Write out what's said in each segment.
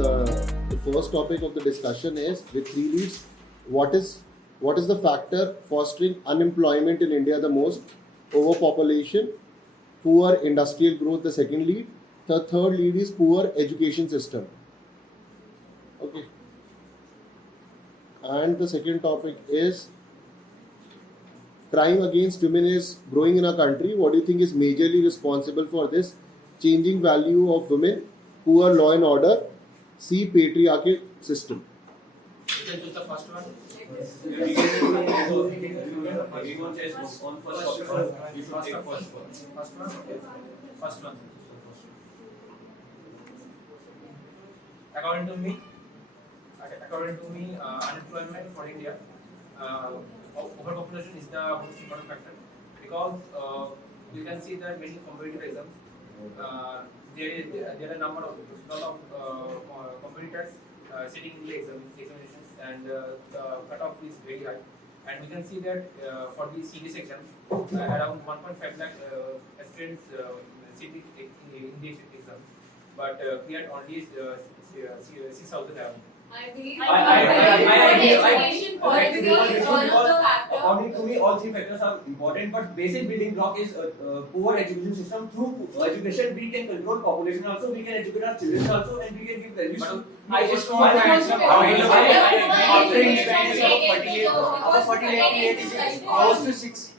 the first topic of the discussion is, with 3 leads, what is the factor fostering unemployment in India the most? Overpopulation, poor industrial growth, the second lead. The third lead is poor education system. Okay. And the second topic is crime against women is growing in our country. What do you think is majorly responsible for this? Changing value of women, poor law and order, C, patriarchal system. You can choose the first one. First one. According to me, unemployment for India, overpopulation is the most important factor, because you can see that many competitive exams, there are a number of competitors sitting in the examinations, and the cutoff is very high. And we can see that for the serious exams, around 1.5 lakh students sit in the exam, but we had only 6,000 around. I believe education policy is one of the factors. According to me, all 3 factors are important, but basic building block is poor education system. Through education, we can control population also, we can educate our children also, and we can give values to. I just want to add some after independence our fertility rate is close to 6.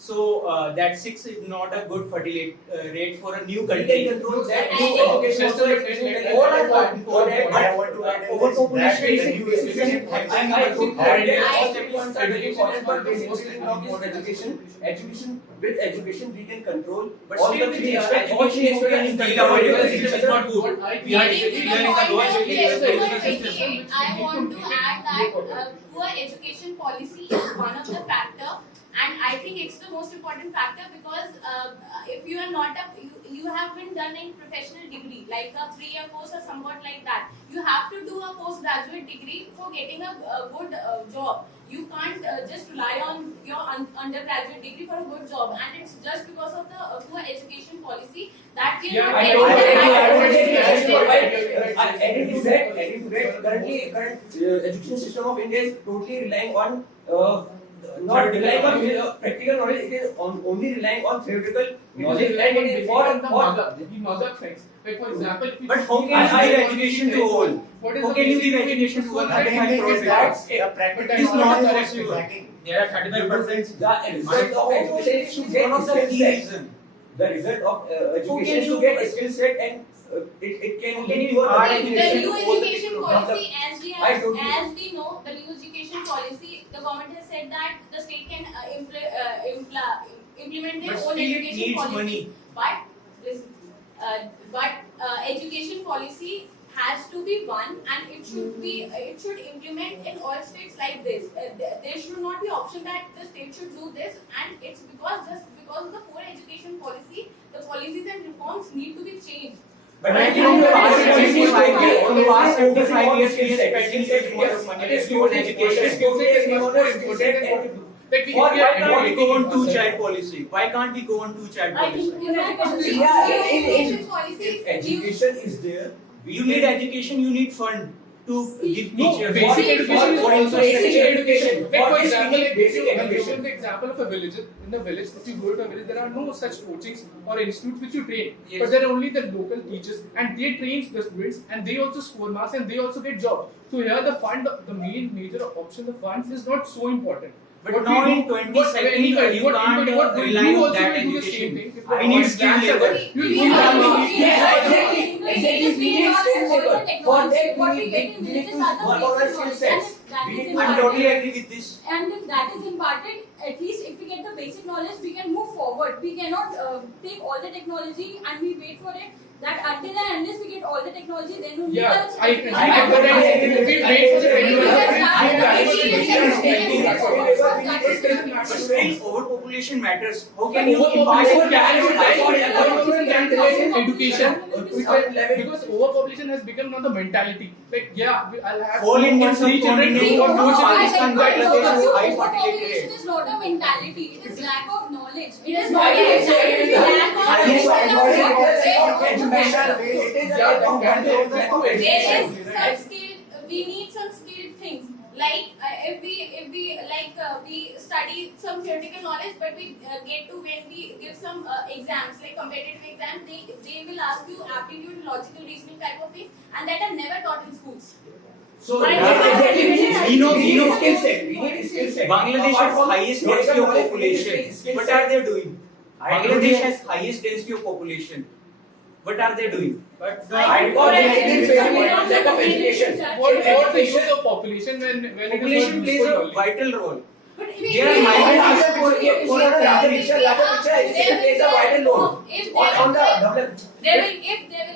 So that 6 is not a good fertility rate for a new country. We can control that. Education also overpopulation. Education with education we can control. But all the 3 education is not good. We are clearing the low education system. I want to add that poor education policy is one of the factors. And I think it's the most important factor, because if you are not you have been done in professional degree, like a 3-year course or somewhat like that. You have to do a postgraduate degree for getting a good job. You can't just rely on your undergraduate degree for a good job, and it's just because of the poor education policy that we are current education system of India is totally relying on not relying on practical knowledge. It is only relying on theoretical knowledge. The mother things. Like for example, but how can you give education to all? How can you give education to all? That's is not possible. There are 35%. The result of education is to get skill set. The result of education is to get skill set, and it can lead to the new education policy, as we know, the new education policy, the government has said that the state can implement their own education policy. But education policy has to be one, and it should implement in all states like this. There should not be option that the state should do this, and it's because of the poor education policy, the policies and reforms need to be changed. But I think in the past 25 years, we have spent more money towards education. Why can't we go on 2-child policy? Why can't we go on 2-child policy? Education is there. You need education, you need fund to give teachers. Basic education is also basic education. For example, basic education. the example of a village. In the village, if you go to a village, there are no such coachings or institutes which you train. Yes. But there are only the local teachers, and they train the students, and they also score marks, and they also get jobs. So here the fund, the major option, the funds is not so important. But now in 22nd, you can't rely on that education. I need skill labor. I totally agree with this. And if that is imparted, at least if we get the basic knowledge, we can move forward. We cannot take all the technology and we wait for it. That until and unless we get all the technology, then only overpopulation matters. How can you education? Because overpopulation has become now the mentality. Like, yeah, I'll have whole Indian subcontinent or overpopulation is not a mentality. It is lack of knowledge. It is not a mentality. We need some skilled things. Like if we study some theoretical knowledge, but we get to when we give some exams like competitive exams, they will ask you aptitude, logical reasoning type of things, and that are never taught in schools. So we know skill set. We need skill set. Bangladesh has highest density of population. What are they doing? Bangladesh has highest density of population. What are they doing? But lack of education. What the use of population when Population plays a vital role. But if They are migrant. For a larger picture, education plays a vital role on the development. There will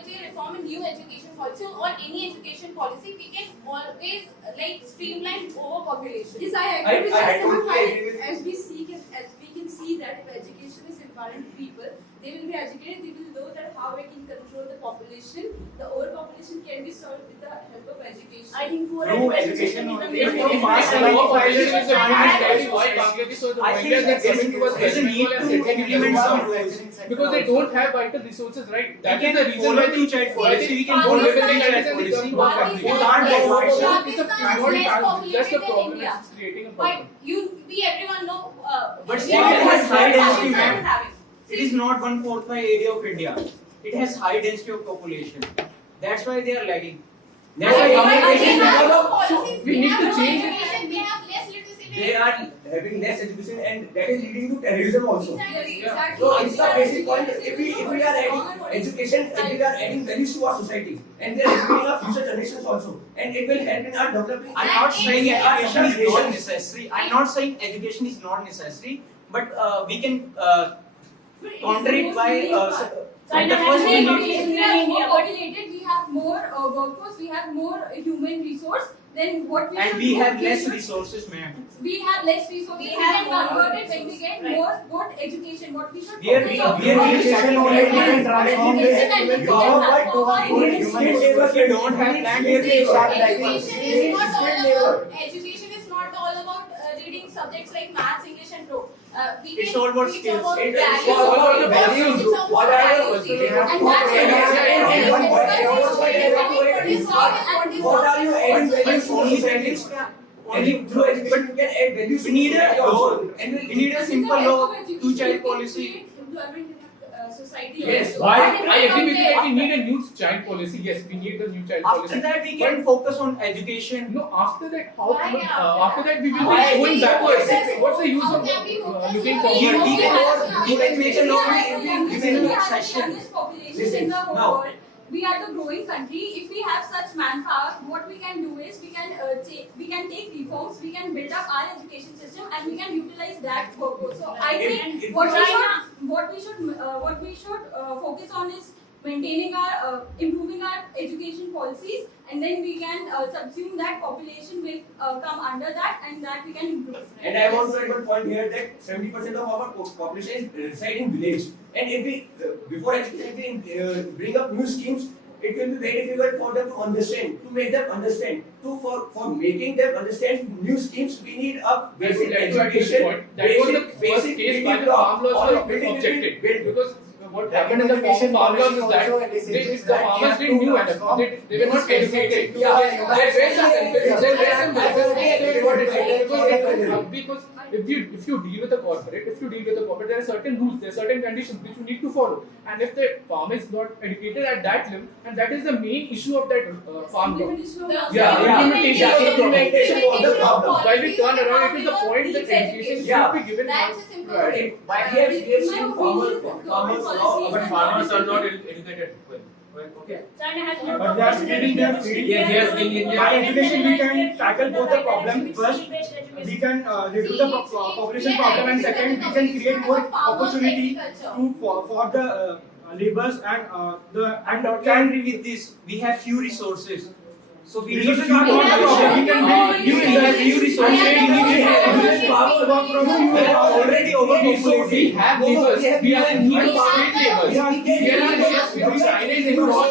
be reform in new education policy or any education policy, we can always like streamline overpopulation. Yes, I agree with I that. totally agree with As we can see that if education is important to people, they will be educated, they will know that how we can control the population. The overpopulation can be solved with the help of education. I think poor Through education education is only. the Mass main population is the I main why Bangladesh or the I think Bangladesh there government was is a need and to setting implement some rules. because they don't have vital resources, right? That We is the can reason follow why two-child policy. We can follow Pakistan- two-child policy. You can't Pakistan get is population. less That's the populated than problem. India. It's creating a But problem. we everyone know. But we still all it has know high density, Pakistan ma'am. is having. It is not 1/4 by area of India. It has high density of population. That's why they are lagging. That's why So we need to change it. They have less literacy rate. They are having less education and that is leading to terrorism also. Exactly. Yeah. So it's the basic point. If we are adding education, if we are adding values to our society, and we are educating our future generations also, and it will help in our developing. I'm not saying And education is not relations. necessary. I'm not saying education is not necessary, but we can counter it by And the first we need. if we are more populated, we have more workforce, we have more human resource. Then what we And should we do, have less should- resources, ma'am. We have less resources. We We have can more convert it when we resources. get Right. more good education. What we should Here focus we- on. here we Education special and knowledge we can transform education this and we into can power by transform our human human skilled resources. labor. We don't have land here. See, We have education is not all about education is not all about reading subjects like maths, English, and pro. It's all about teach skills. about It's values. all about It's values. about What are values. your- See, we have and to- that's and what one what point, is what wrong is with wrong what is with wrong with What are you adding But values to only society? values can Only only through education you can add values. we to need a society law. also. And We need a simple law, two-child policy. Employment in society. Yes, also. I And if agree with you compare- that we need a new child policy. Yes, we need a new child After policy. that, we can focus on education. No, after that, Why after that we will Why be going we backwards. focus- What's the use how of can we focus looking on forward? You it? can make a law We are the youngest- within we a are the session. youngest population Listen, in the whole now. world. We are the growing country. If we have such manpower, what we can do is we can take reforms. We can build up our education system and we can utilize that purpose. So I If- think if what we should focus on is maintaining our improving our education policies, and then we can subsume that population will come under that, and that we can improve. And I want to add one point here that 70% of our population is reside in village. And if we, before education, bring up new schemes, it will be very difficult for them to understand, to make them understand. For making them understand new schemes, we need a basic education, That was the first basic case by building the block. farm laws All were building objected built. because what happened in the farm laws is that if the farmers didn't knew enough, they were not educated. There were some benefits, because if you deal with a corporate, there are certain rules, there are certain conditions which you need to follow, and if the farmer is not educated at that level, and that is the main issue of that farm law. Implementation was the problem. While we turn around, it is the point that education should be given. That's a simple Right. thing. We have seen farmers But farmers are not educated well. Okay. China has But they are splitting their field. Yes, in India. By education, we can tackle both the problems. First, we can reduce the population problem, and second, we can create more opportunity for the laborers and Can agree with this. We have few resources. So we need resources few are not the problem. We can build few industries, few resources. We are already overpopulated. We have laborers. We are in need of skilled laborers. Chinese skilled laborers.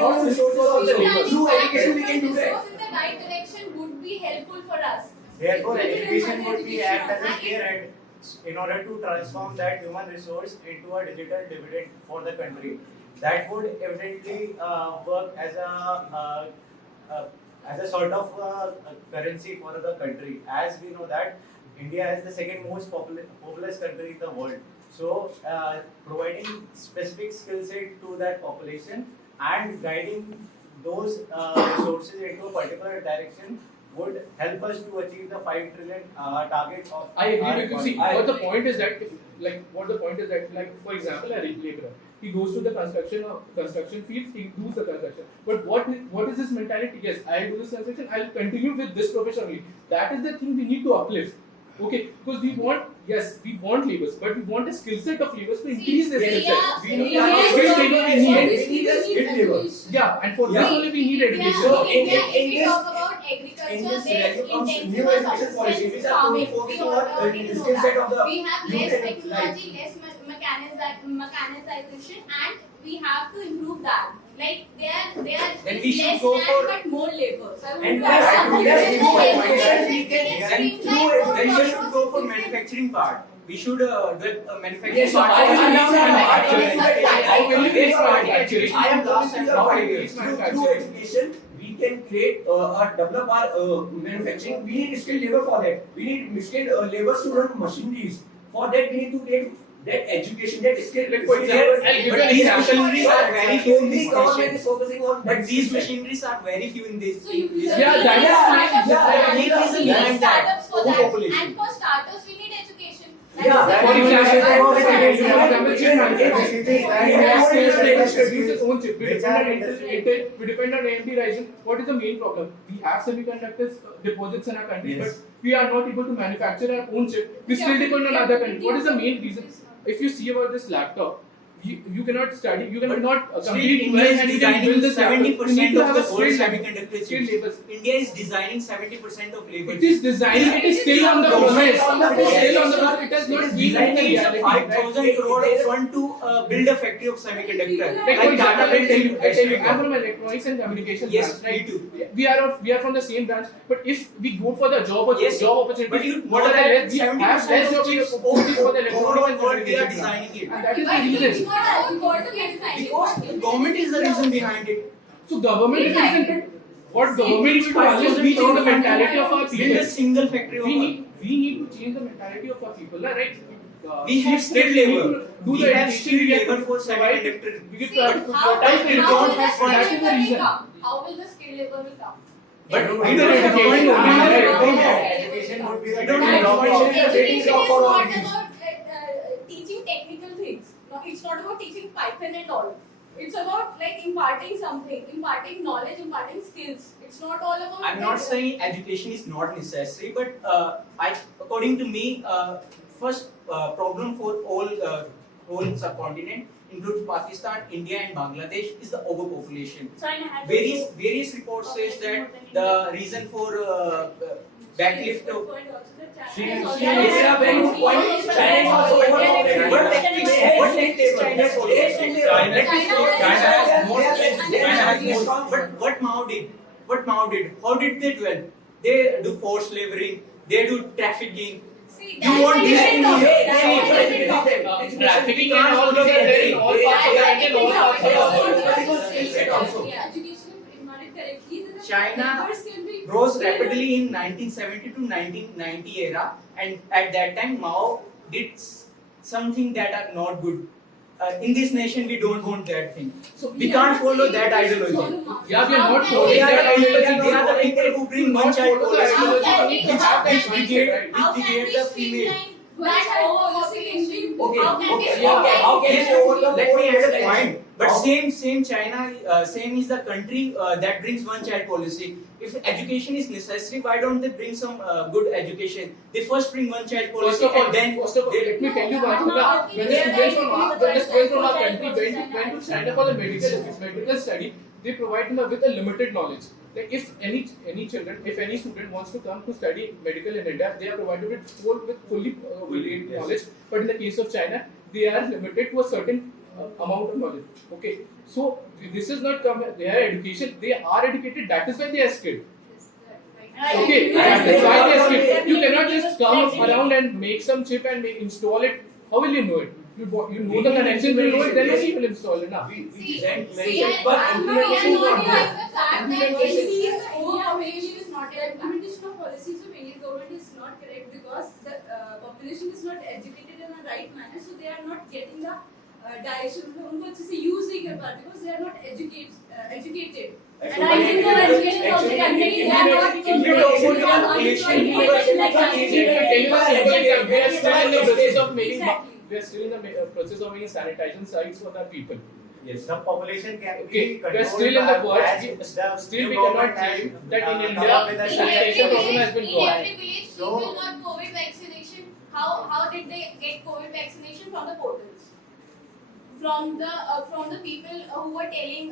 Not resources of the laborers. Through education we can do that. Resource in the right direction would be helpful for us. Therefore, education would be act as a spearhead in order to transform that human resource into a digital dividend for the country. That would evidently work as a sort of currency for the country. As we know that India is the second most populous country in the world. So providing specific skill set to that population and guiding those resources into a particular direction would help us to achieve the 5 trillion target of. I agree with you. See, what the point is that, for example, a laborer, he goes to the construction fields, he does the construction. But what is his mentality? Yes, I do this construction, I'll continue with this profession only. That is the thing we need to uplift. Okay, because we want laborers, but we want a skill set of laborers to increase their skill set. We need skilled laborers. Yeah, and for this only we need education. So if we talk about agriculture, there's intensive policy, which are only focusing on skill set of the we have less technology, less mechanization, and we have to improve that. Like there Then is we should less go land for- but more labor. So I want And to ask through education we can, Then then we should go for manufacturing part. We should do a manufacturing part. I am last time through education we can create or develop our manufacturing. We need skilled labor for that. We need skilled laborers to run machineries. For that we need to get that education, that skill. For example, I'll give you an example. Machineries are very few in this government nation. is focusing on But these machineries are very few in this. So you Yeah, that is yeah, we reason need behind that. startups for that. Overpopulation. And for starters, we need education. Yeah, For example, we depend on AMD rising. What is the main problem? We have semiconductors deposits in our country, but we are not able to manufacture our own chip. We still depend on other countries. What is the main reason? If you see about this laptop, you cannot study, you cannot complete India is and you can build designing this laptop. 70% You need to of have the a world's skilled semiconductor skilled chips. labors. India is designing 70% of labor. It is designing, it is still on the process. It is still on the process. It has not been in the reality. 5,000 crore of fund to build a factory of semiconductor. Like for example, Tata will tell you. I tell you, I'm from electronics and communications Yes, branch, right? me too. We are from the same branch, but if we go for the job Yes, opportunity, but you what know are the that less? We have 70% less of job chips opportunities for the electronics overall and world they are communications branch. designing it. And that is the reason. Because the government is the reason behind it. So government is reason. What government should do is we change the mentality of our Build a people. single factory. We need to change the mentality of our people, right? We have skilled labor. Do We the have education, skilled we have labor to for provide- semiconductor. We get See, how prioritize will it. the don't have skilled That is the labor reason. come? How will the skilled labor will come? But We we don't don't have have education fund. only, right? Education would be the We don't beginning have of education. all. Education is not for all about these. teaching technical things. No, it's not about teaching Python and all. It's about like imparting something, imparting knowledge, imparting skills. It's not all about. I'm not saying education is not necessary, but according to me, first problem for whole subcontinent includes Pakistan, India, and Bangladesh is the overpopulation. Various reports says that the reason for backlift of There are very good points. China is also overpopulated. But China's But what Mao did? How did they dwell? They do forced laboring, they do trafficking. See, You want that's this different topic. Trafficking and all those are there in all parts of the country and all parts of the world. Education, if not correctly, then the China laborers can be rose rapidly in 1970 to 1990 era, and at that time Mao did something that are not good. In this nation, we don't want that thing. So we can't follow that ideology. Yeah, we are not They following are that ideology. the people who bring one child policy, which negate the female. That overpopulation. Okay, How can okay, we okay, how can Yes, we overcome let me add a overpopulation? point. But same China, same is the country that brings one child policy. If education is necessary, why don't they bring some good education? They first bring one child First policy of all, and then let me tell you one thing. When the students from our country went to China for the medical study, they provide them with a limited knowledge. Like if any student wants to come to study medical in India, they are provided with fully knowledge. But in the case of China, they are limited to a certain amount of knowledge. Okay, so this is not their education. They are educated. That is why they are skilled. Okay, that's why they skip. You cannot just come around and make some chip and install it. How will you know it? You know the connection, will know it, then you will install it. Now. I'm not denying the fact that disease overpopulation is not a Implementation of policies of Indian government is not correct because the population is not educated in a right manner, so they are not getting the direction. उनको अच्छे से use नहीं कर पाते because they are not educated. And I think the education of the country is not We are still in the process of making. We are still in the process of making sanitization sites for the people. Yes, the population can Okay, be we are still in the controlled course. Still, we cannot claim that in India the sanitation problem has been in gone. every village people got COVID vaccination. How did they get COVID vaccination? From the portals, from the people who were telling,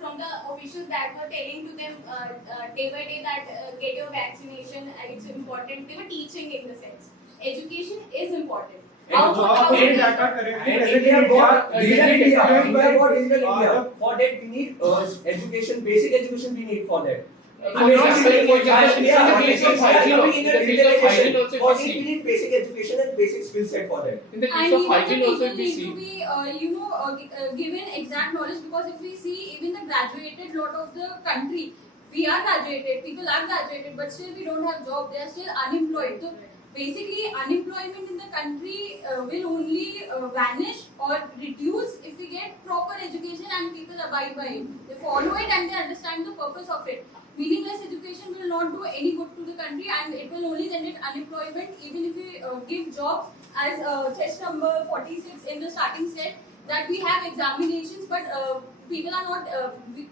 from the officials that were telling to them day by day that get your vaccination, it's important. They were teaching in the sense. Education is important. For that we need education, basic education we need for that. For example, in the case of hygiene also, if We need basic education and basic skill set for that. in the case And of even hygiene the also, people if we need to see. be, given exact knowledge because if we see even the graduated lot of the country, we are graduated, people are graduated, but still we don't have job. They are still unemployed. So basically, unemployment in the country will only vanish or reduce if we get proper education and people abide by it. They follow it and they understand the purpose of it. Meaningless education will not do any good to the country and it will only generate unemployment. Even if we give jobs, as test number 46 in the starting said, that we have examinations, but people are not,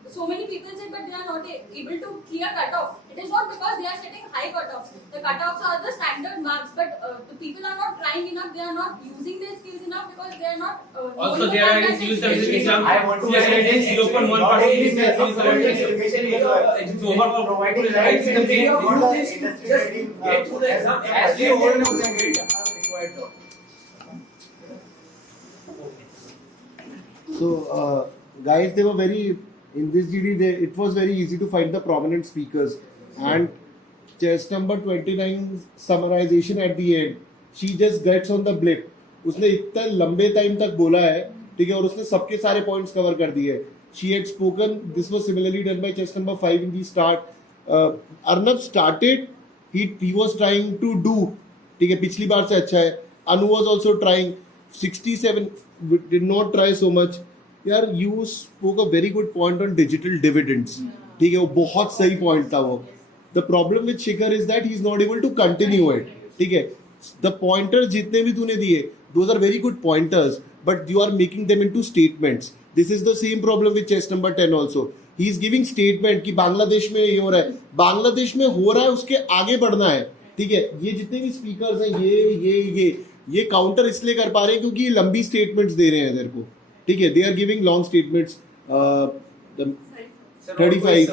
so many people said, but they are not able to clear cutoff. It is not because they are setting high cutoffs. The cutoffs are the standard marks, but the people are not trying enough, they are not using their skills enough because they are not. Also, there are use the exam. I want to facilitate 0.1% Get through the exam as we all know the So, guys, they were very, in this GD, it was very easy to find the prominent speakers. And test number 29 summarization at the end, she just gets on the blip. उसने इतना लंबे time तक बोला है, ठीक है, और उसने सबके सारे पॉइंट्स कवर कर दिए. She had spoken, this was similarly done by test number 5 in the start. Arnab started, he was trying to do, ठीक है, पिछली बार से अच्छा है. Anu was also trying, 67 did not try so much. यार, you spoke a very good point on digital dividends. ठीक है, वो बहुत सही point था वो. The problem with Shikhar is that he is not able to continue it. ठीक है, the pointers जितने भी तूने दिए, those are very good pointers, but you are making them into statements. This is the same problem with test number 10 also. He is giving statement कि बांग्लादेश में ये हो रहा है, बांग्लादेश में हो रहा है, उसके आगे बढ़ना है. ठीक है, ये जितने भी स्पीकर्स हैं, ये काउंटर इसलिए कर पा रहे हैं क्योंकि ये लंबी स्टेटमेंट्स दे रहे हैं तेरे को. ठीक है, they are giving long statements. 35.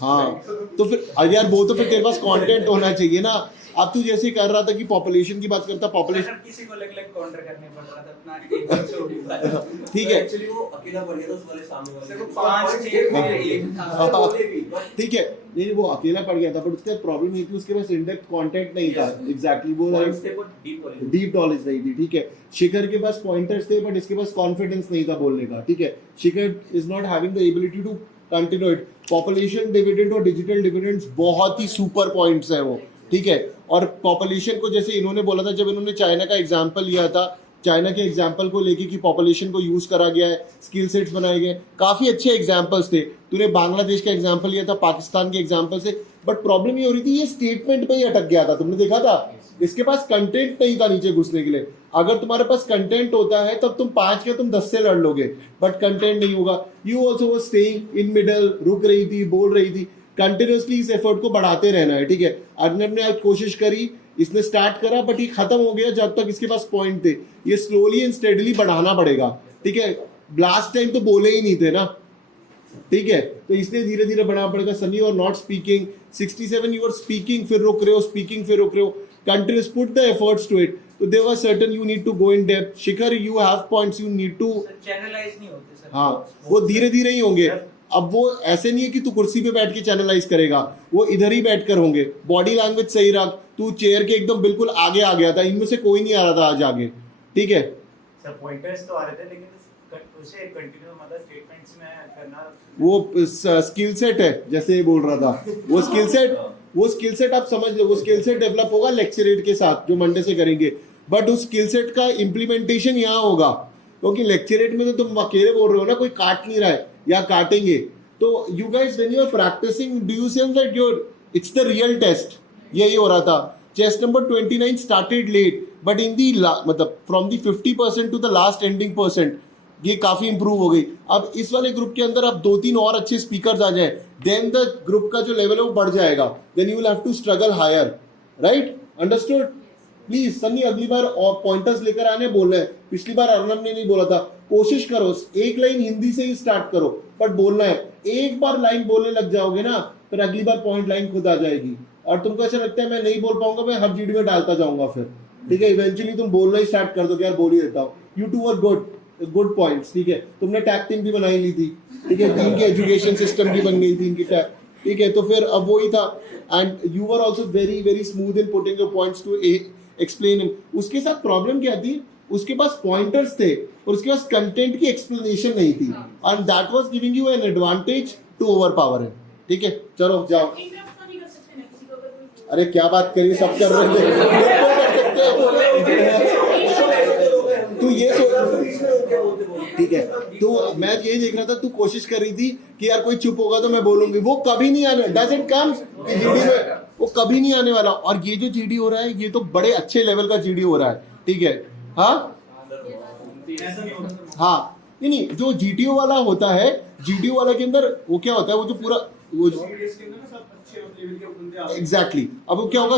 हाँ, तो फिर यार वो तो फिर तेरे पास कंटेंट होना चाहिए ना. अब तू जैसे कर रहा था कि पॉपुलेशन की बात करता, पॉपुलेशन किसी को अलग काउंटर करने पड़ रहा था अपना एकदम से हो गया. ठीक है, एक्चुअली वो अकेला पड़ गया था उस वाले सामने वाले सिर्फ 5 6 ठीक है, नहीं वो अकेला पड़ गया था, बट उसके प्रॉब्लम ये थी उसके पास इन-डेप्थ कंटेंट नहीं था. एग्जैक्टली वो डीप नॉलेज नहीं थी. ठीक है, शिखर के पास पॉइंटर्स थे बट इसके पास कॉन्फिडेंस नहीं था बोलने का. ठीक है, Shikhar is not having the ability to continue it. Population dividend और डिजिटल डिविडेंड्स बहुत ही सुपर पॉइंट्स हैं वो. ठीक है, और पॉपुलेशन को जैसे इन्होंने बोला था, जब इन्होंने चाइना का एग्जाम्पल लिया था, चाइना के एग्जाम्पल को लेके कि पॉपुलेशन को यूज करा गया है, स्किल सेट्स बनाए गए, काफी अच्छे एग्जाम्पल्स थे. तूने बांग्लादेश का एग्जाम्पल लिया था, पाकिस्तान के एग्जाम्पल से, बट प्रॉब्लम ये हो रही थी, ये स्टेटमेंट पे ही अटक गया था. तुमने देखा था, इसके पास कंटेंट नहीं था नीचे घुसने के लिए. अगर तुम्हारे पास कंटेंट होता है तब तुम 5 के तुम 10 से लड़ लोगे, बट कंटेंट नहीं होगा. यू ऑल्सो वो स्टेइंग इन मिडल, रुक रही थी, बोल रही थी. कंटिन्यूसली इस एफर्ट को बढ़ाते रहना है. ठीक है, अर्नब ने आज कोशिश करी, इसने स्टार्ट करा, बट ये खत्म हो गया जब तक इसके पास पॉइंट थे. ये स्लोली एंड स्टेडली बढ़ाना पड़ेगा. ठीक है, लास्ट टाइम तो बोले ही नहीं थे ना. ठीक है, तो इसलिए धीरे धीरे बढ़ाना पड़ेगा. सनी और not speaking, 67 you are speaking फिर रुक रहे हो, स्पीकिंग फिर रुक रहे हो. Continuous put the efforts to it. तो there were certain you need to go in depth. Shikhar, you have points, you need to channelise नहीं होते सर. हाँ, वो धीरे धीरे ही होंगे. अब वो ऐसे नहीं है कि तू कुर्सी पे बैठ के चैनलाइज करेगा, वो इधर ही बैठकर होंगे। बॉडी लैंग्वेज सही रख, तू चेयर के एकदम बिल्कुल आगे आ गया था, इनमें से कोई नहीं आ रहा था आज आगे, ठीक है। सर पॉइंटर्स तो आ रहे थे, लेकिन उसे कंटिन्यू मतलब स्टेटमेंट्स में करना वो स्किल सेट है, जैसे ये बोल रहा था, वो स्किल सेट आप समझ लो, वो स्किल सेट डेवलप होगा लेक्चरेट के साथ जो मंडे से करेंगे, बट उस स्किल सेट का इम्प्लीमेंटेशन यहाँ होगा, क्योंकि लेक्चरेट में तो तुम अकेले बोल रहे हो ना, कोई काट नहीं रहा है या काटेंगे। तो you guys when you are practising do you sense that your it's the real test, यही हो रहा था। Chest number 29 started late, but in the मतलब from the 50% to the last ending percent ये काफी इंप्रूव हो गई। अब इस वाले ग्रुप के अंदर अब 2-3 और अच्छे स्पीकर्स आ जाए, देन द ग्रुप का जो लेवल है वो बढ़ जाएगा, then you will have to struggle higher, right, understood. Please Sunny अगली बार और पॉइंटर्स लेकर आने बोल रहे हैं, पिछली बार अर्नब ने नहीं बोला था, कोशिश करो एक लाइन हिंदी से ही स्टार्ट करो, बट बोलना है। एक बार लाइन बोलने लग जाओगे ना, फिर अगली बार पॉइंट लाइन खुद आ जाएगी, और तुमको ऐसा लगता है मैं नहीं बोल पाऊंगा, मैं हर वीडियो में डालता जाऊंगा फिर, ठीक है। इवेंचुअली तुम बोलना ही स्टार्ट कर दो कि यार बोल ही देता हूँ। You too were good points, ठीक है। तुमने टैग टीम भी बनाई ली थी, ठीक है, टीम की एजुकेशन सिस्टम भी बन गई थी इनकी टैग, ठीक है। तो फिर अब वही था, and you were also very very smooth in putting your points to explain. उसके साथ प्रॉब्लम क्या थी, उसके पास पॉइंटर्स थे और उसके पास कंटेंट की एक्सप्लेनेशन नहीं थी, and that was giving you an advantage to overpower him, ठीक है। चलो जाओ। अरे क्या बात करी, सब कर रहे थे, तू ये ठीक है। तो मैं ये देख रहा था, तू कोशिश कर रही थी कि यार कोई चुप होगा तो मैं बोलूंगी, वो कभी नहीं आने, डजंट कम जीडी में, वो कभी नहीं आने वाला। और ये जो जीडी हो रहा है ये तो बड़े अच्छे लेवल का जीडी हो रहा है, ठीक है। हाँ हाँ, नहीं जो जीटीओ वाला होता है, जीटीओ वाला के अंदर वो क्या होता है, वो जो पूरा वो एग्जैक्टली अब वो क्या होगा,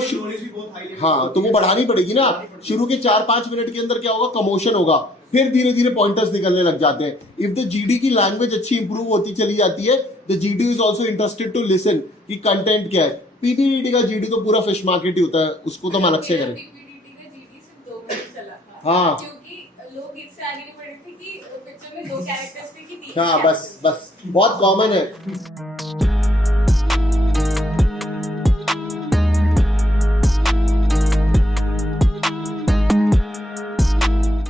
हाँ तो वो बढ़ानी पड़ेगी ना। शुरू के 4-5 मिनट के अंदर क्या होगा, कमोशन होगा, फिर धीरे धीरे पॉइंटर्स निकलने लग जाते हैं। इफ द जीडी की लैंग्वेज अच्छी इंप्रूव होती चली जाती है, the GD is also interested to listen कि कंटेंट क्या है। पीपीडीटी का जीडी तो पूरा फिश मार्केट ही होता है, उसको तो हम अलग से करें। हाँ लोग इससे आगे नहीं बढ़े थे कि पिक्चर में 2 कैरेक्टर्स थे कि 3 हाँ, बस बहुत कॉमन है।